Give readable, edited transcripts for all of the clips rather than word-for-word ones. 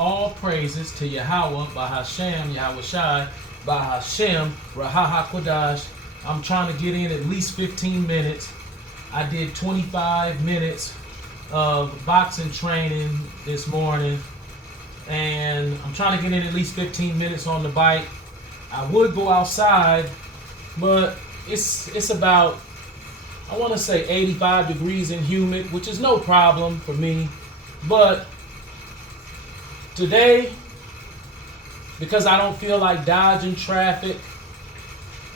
All praises to Yahweh, Bahashem, Yahweh Shai, Bahashem, Rahaha Kodash. I'm trying to get in at least 15 minutes. I did 25 minutes of boxing training this morning, and I'm trying to get in at least 15 minutes on the bike. I would go outside, but it's about, I want to say 85 degrees and humid, which is no problem for me. But today, because I don't feel like dodging traffic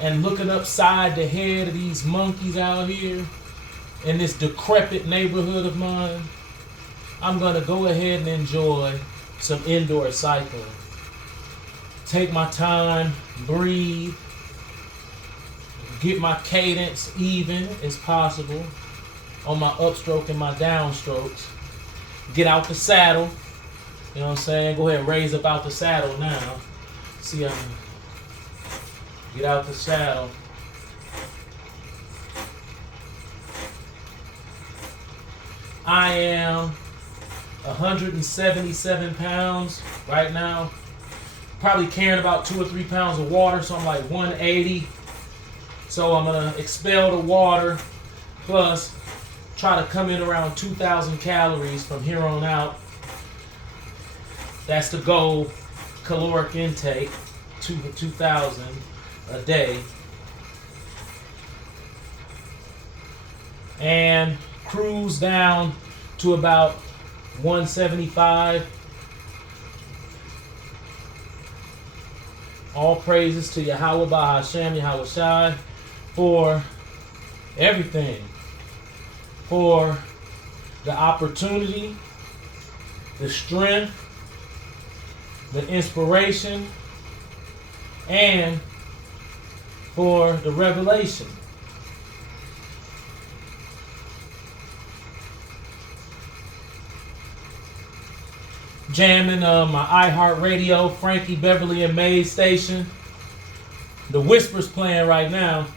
and looking upside the head of these monkeys out here in this decrepit neighborhood of mine, I'm going to go ahead and enjoy some indoor cycling. Take my time, breathe, get my cadence even as possible on my upstroke and my downstrokes. Get out the saddle. You know what I'm saying? Go ahead and raise up out the saddle now. See how get out the saddle. I am 177 pounds right now. Probably carrying about 2 or 3 pounds of water, so I'm like 180. So I'm gonna expel the water, plus try to come in around 2,000 calories from here on out. That's the goal, caloric intake, 2,000 a day. And cruise down to about 175. All praises to Yahweh Bahashem, Yahweh Shai, for everything. For the opportunity, the strength, the inspiration, and for the revelation. Jamming my iHeartRadio, Frankie Beverly and Mays station. The Whisper's playing right now.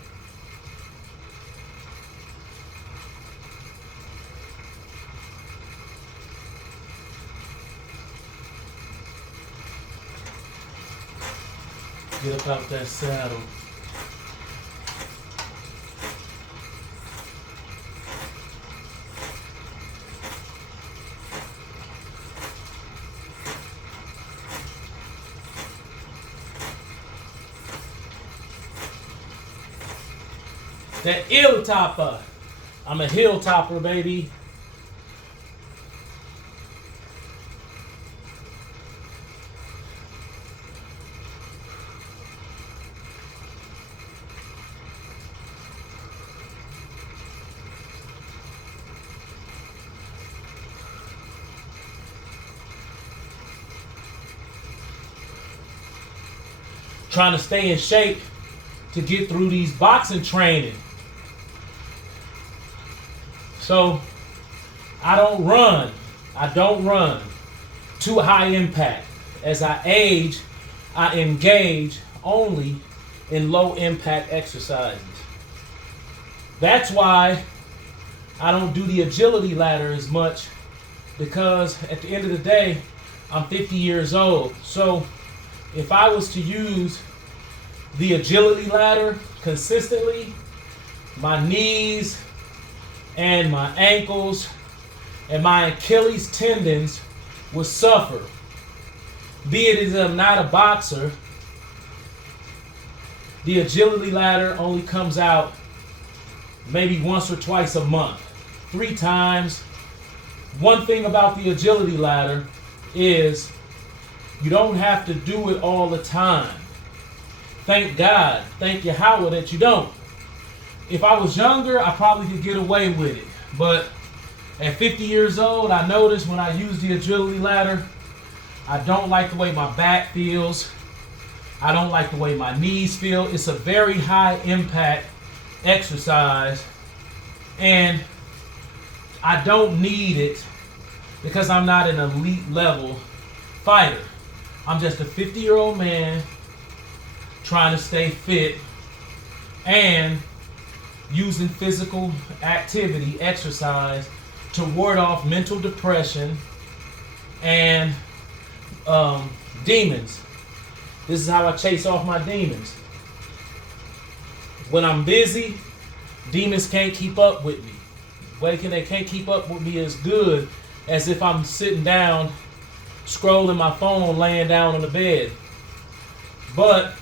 Get up out that saddle. That hill topper. I'm a hill topper, baby. Trying to stay in shape to get through these boxing training. So I don't run too high impact. As I age, I engage only in low impact exercises. That's why I don't do the agility ladder as much, because at the end of the day, I'm 50 years old. So if I was to use the agility ladder consistently, my knees and my ankles and my Achilles tendons would suffer. Be it as I'm not a boxer, the agility ladder only comes out maybe once or twice a month, 3 times. One thing about the agility ladder is you don't have to do it all the time. Thank God, thank Yahweh that you don't. If I was younger, I probably could get away with it. But at 50 years old, I notice when I use the agility ladder, I don't like the way my back feels. I don't like the way my knees feel. It's a very high impact exercise, and I don't need it because I'm not an elite level fighter. I'm just a 50-year-old man trying to stay fit and using physical activity, exercise, to ward off mental depression and demons. This is how I chase off my demons. When I'm busy, demons can't keep up with me. They can't keep up with me as good as if I'm sitting down, scrolling my phone, laying down on the bed. But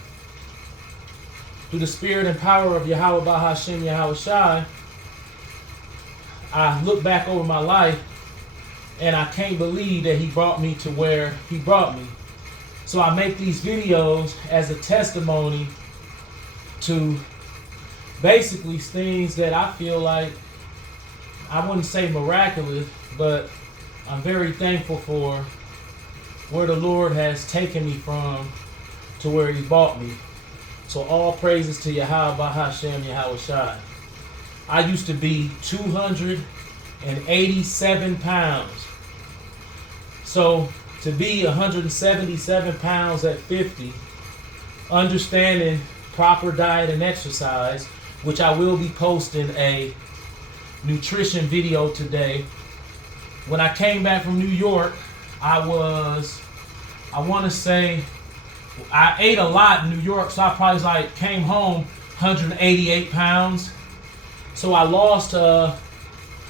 through the spirit and power of Yahweh Bahashem Yahweh Shai, I look back over my life and I can't believe that he brought me to where he brought me. So I make these videos as a testimony to basically things that I feel like, I wouldn't say miraculous, but I'm very thankful for where the Lord has taken me from to where he brought me. So all praises to Yahweh Bahashem Yahweh Shai. I used to be 287 pounds. So to be 177 pounds at 50, understanding proper diet and exercise, which I will be posting a nutrition video today. When I came back from New York, I ate a lot in New York, so I probably came home 188 pounds. So I lost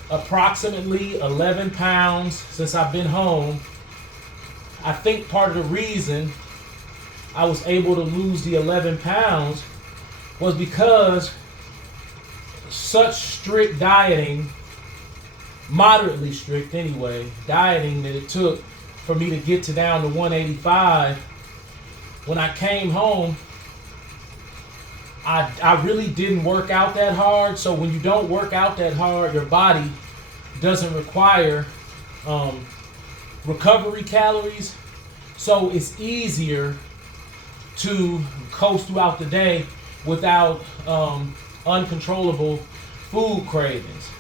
approximately 11 pounds since I've been home. I think part of the reason I was able to lose the 11 pounds was because such strict dieting, moderately strict anyway, dieting that it took for me to get down to 185. When I came home, I really didn't work out that hard. So when you don't work out that hard, your body doesn't require recovery calories. So it's easier to coast throughout the day without uncontrollable food cravings.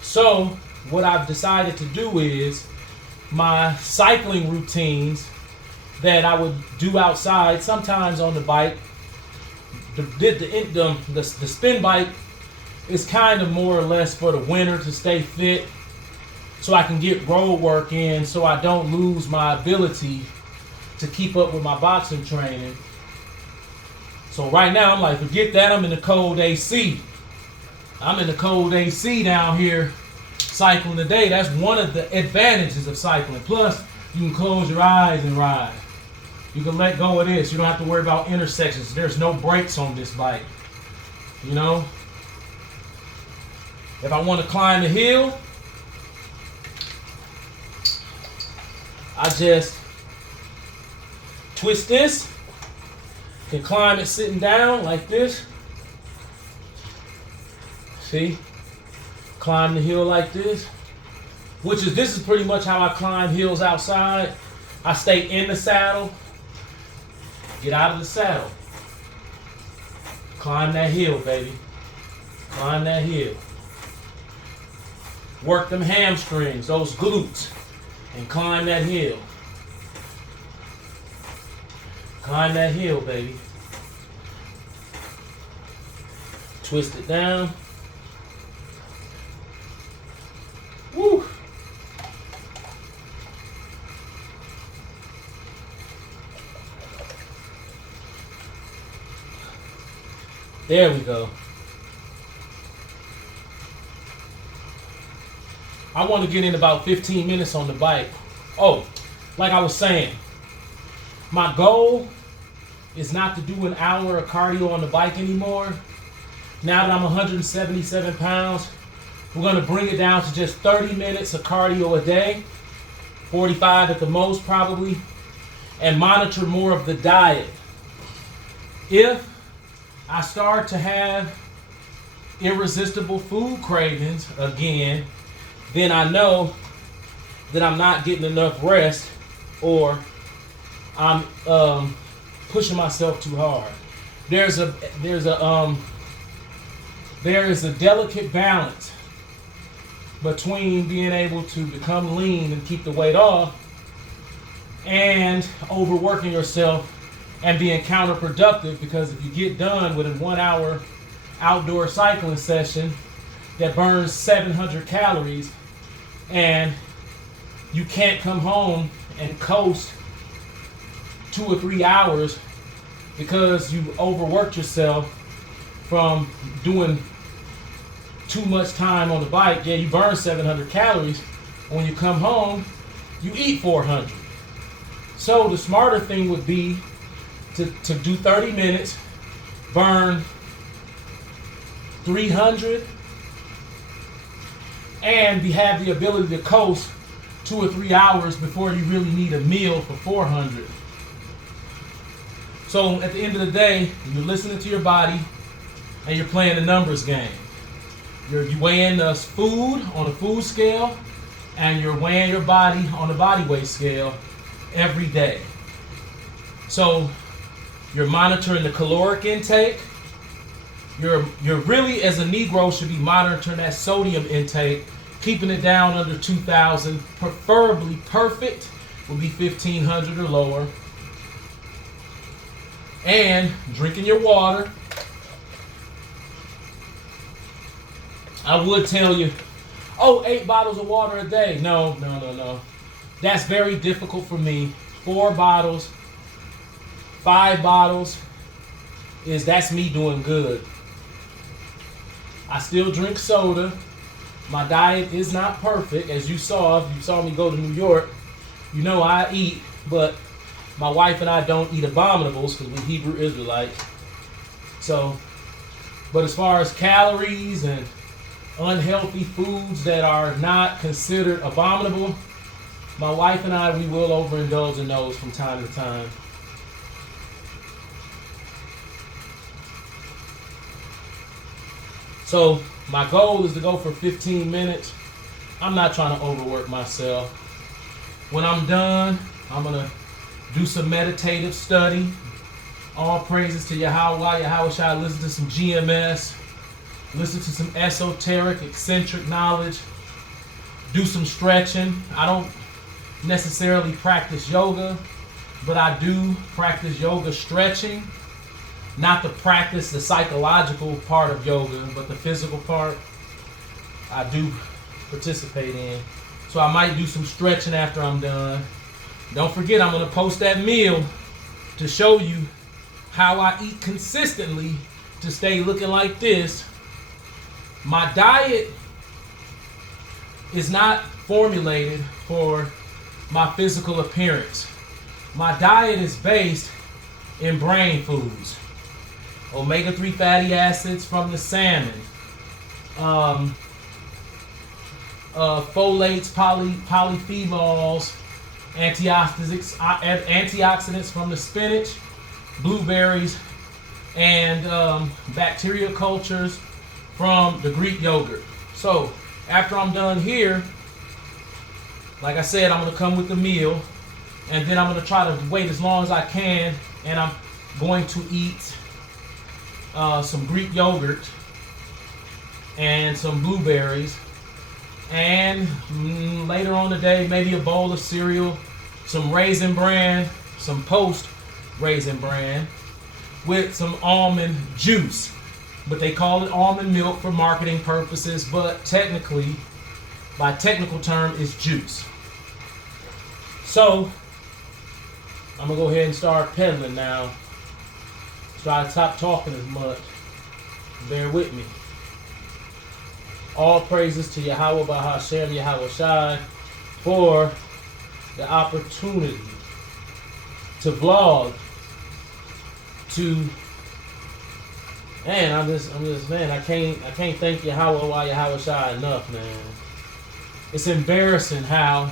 So what I've decided to do is my cycling routines that I would do outside, sometimes on the bike. The spin bike is kind of more or less for the winter to stay fit, so I can get road work in, so I don't lose my ability to keep up with my boxing training. So right now I'm like, forget that, I'm in the cold AC. I'm in the cold AC down here cycling today. That's one of the advantages of cycling. Plus, you can close your eyes and ride. You can let go of this. You don't have to worry about intersections. There's no brakes on this bike. You know? If I want to climb the hill, I just twist this. Can climb it sitting down like this. See? Climb the hill like this. This is pretty much how I climb hills outside. I stay in the saddle. Get out of the saddle. Climb that hill, baby. Climb that hill. Work them hamstrings, those glutes, and climb that hill. Climb that hill, baby. Twist it down. Woo! There we go. I want to get in about 15 minutes on the bike. Oh, like I was saying, my goal is not to do an hour of cardio on the bike anymore. Now that I'm 177 pounds, we're going to bring it down to just 30 minutes of cardio a day, 45 at the most probably, and monitor more of the diet. If I start to have irresistible food cravings again, then I know that I'm not getting enough rest, or I'm pushing myself too hard. There is a delicate balance between being able to become lean and keep the weight off, and overworking yourself and being counterproductive, because if you get done with a 1 hour outdoor cycling session that burns 700 calories and you can't come home and coast 2 or 3 hours because you overworked yourself from doing too much time on the bike. Yeah, you burn 700 calories. When you come home, you eat 400. So the smarter thing would be to do 30 minutes, burn 300, and have the ability to coast 2 or 3 hours before you really need a meal for 400. So at the end of the day, you're listening to your body and you're playing the numbers game. You're weighing the food on the food scale and you're weighing your body on the body weight scale every day. So you're monitoring the caloric intake. You're really, as a Negro, should be monitoring that sodium intake, keeping it down under 2,000. Preferably perfect would be 1,500 or lower. And drinking your water. I would tell you, 8 bottles of water a day. No. That's very difficult for me. 4 bottles, 5 bottles, that's me doing good. I still drink soda. My diet is not perfect. As you saw, if you saw me go to New York, you know I eat, but my wife and I don't eat abominables because we're Hebrew Israelites. So, but as far as calories and unhealthy foods that are not considered abominable, my wife and I, we will overindulge in those from time to time. So my goal is to go for 15 minutes. I'm not trying to overwork myself. When I'm done, I'm going to do some meditative study. All praises to Yahweh Shai. Listen to some GMS. Listen to some esoteric, eccentric knowledge. Do some stretching. I don't necessarily practice yoga, but I do practice yoga stretching. Not the psychological part of yoga, but the physical part I do participate in. So I might do some stretching after I'm done. Don't forget, I'm going to post that meal to show you how I eat consistently to stay looking like this. My diet is not formulated for my physical appearance. My diet is based in brain foods. Omega-3 fatty acids from the salmon. Folates, polyphenols, antioxidants from the spinach, blueberries, and bacteria cultures from the Greek yogurt. So after I'm done here, like I said, I'm going to come with the meal, and then I'm going to try to wait as long as I can, and I'm going to eat some Greek yogurt and some blueberries, and later on today, maybe a bowl of cereal, some Raisin Bran, some Post Raisin Bran, with some almond juice. But they call it almond milk for marketing purposes, but technically, by technical term, it's juice. So, I'm going to go ahead and start pedaling now. Try to stop talking as much. Bear with me. All praises to Yahweh Bahashem, Yahweh Shai, for the opportunity to vlog, man, I can't thank Yahweh Shai enough, man. It's embarrassing how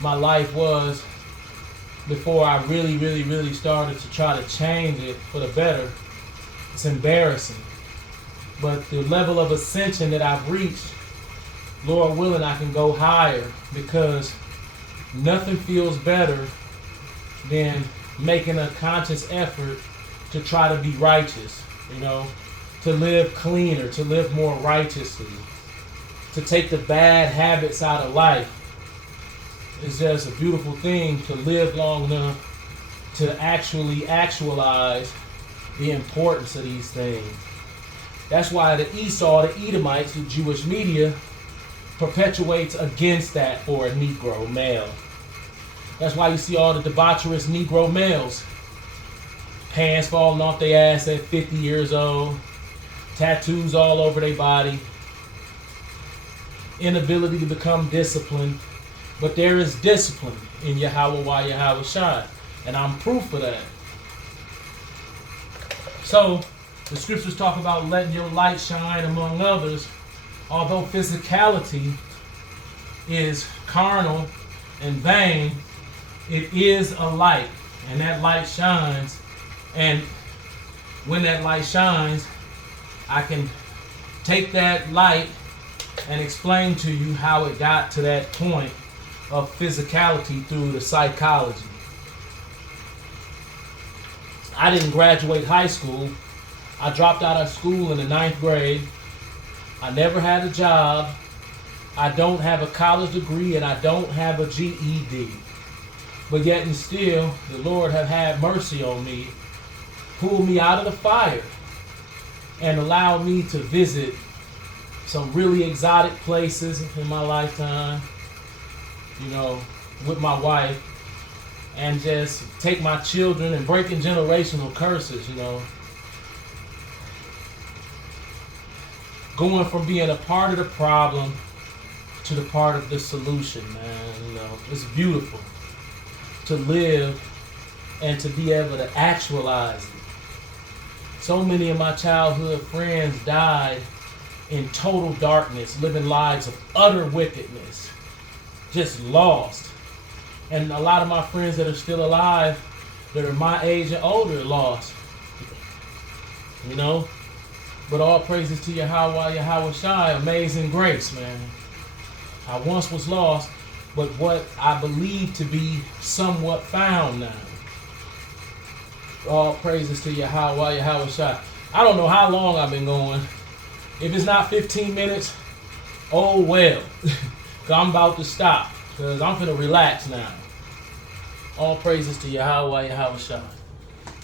my life was before I really started to try to change it for the better. It's embarrassing. But the level of ascension that I've reached, Lord willing, I can go higher, because nothing feels better than making a conscious effort to try to be righteous, to live cleaner, to live more righteously, to take the bad habits out of life. It's just a beautiful thing to live long enough to actually actualize the importance of these things. That's why the Esau, the Edomites, the Jewish media, perpetuates against that for a Negro male. That's why you see all the debaucherous Negro males. Pants falling off their ass at 50 years old. Tattoos all over their body. Inability to become disciplined. But there is discipline in Yahweh Shai. And I'm proof of that. So, the scriptures talk about letting your light shine among others. Although physicality is carnal and vain, it is a light. And that light shines. And when that light shines, I can take that light and explain to you how it got to that point of physicality through the psychology. I didn't graduate high school. I dropped out of school in the 9th grade. I never had a job. I don't have a college degree and I don't have a GED. But yet and still, the Lord have had mercy on me, pulled me out of the fire, and allowed me to visit some really exotic places in my lifetime, you know, with my wife, and just take my children and breaking generational curses, you know. Going from being a part of the problem to the part of the solution, man. You know, it's beautiful to live and to be able to actualize it. So many of my childhood friends died in total darkness, living lives of utter wickedness, just lost. And a lot of my friends that are still alive, that are my age and older, are lost. You know? But all praises to Yahweh Shai, amazing grace, man. I once was lost, but what I believe to be somewhat found now. All praises to Yahweh Shai. I don't know how long I've been going. If it's not 15 minutes, oh well. Cause I'm about to stop. Because I'm finna relax now. All praises to Yahweh Shai.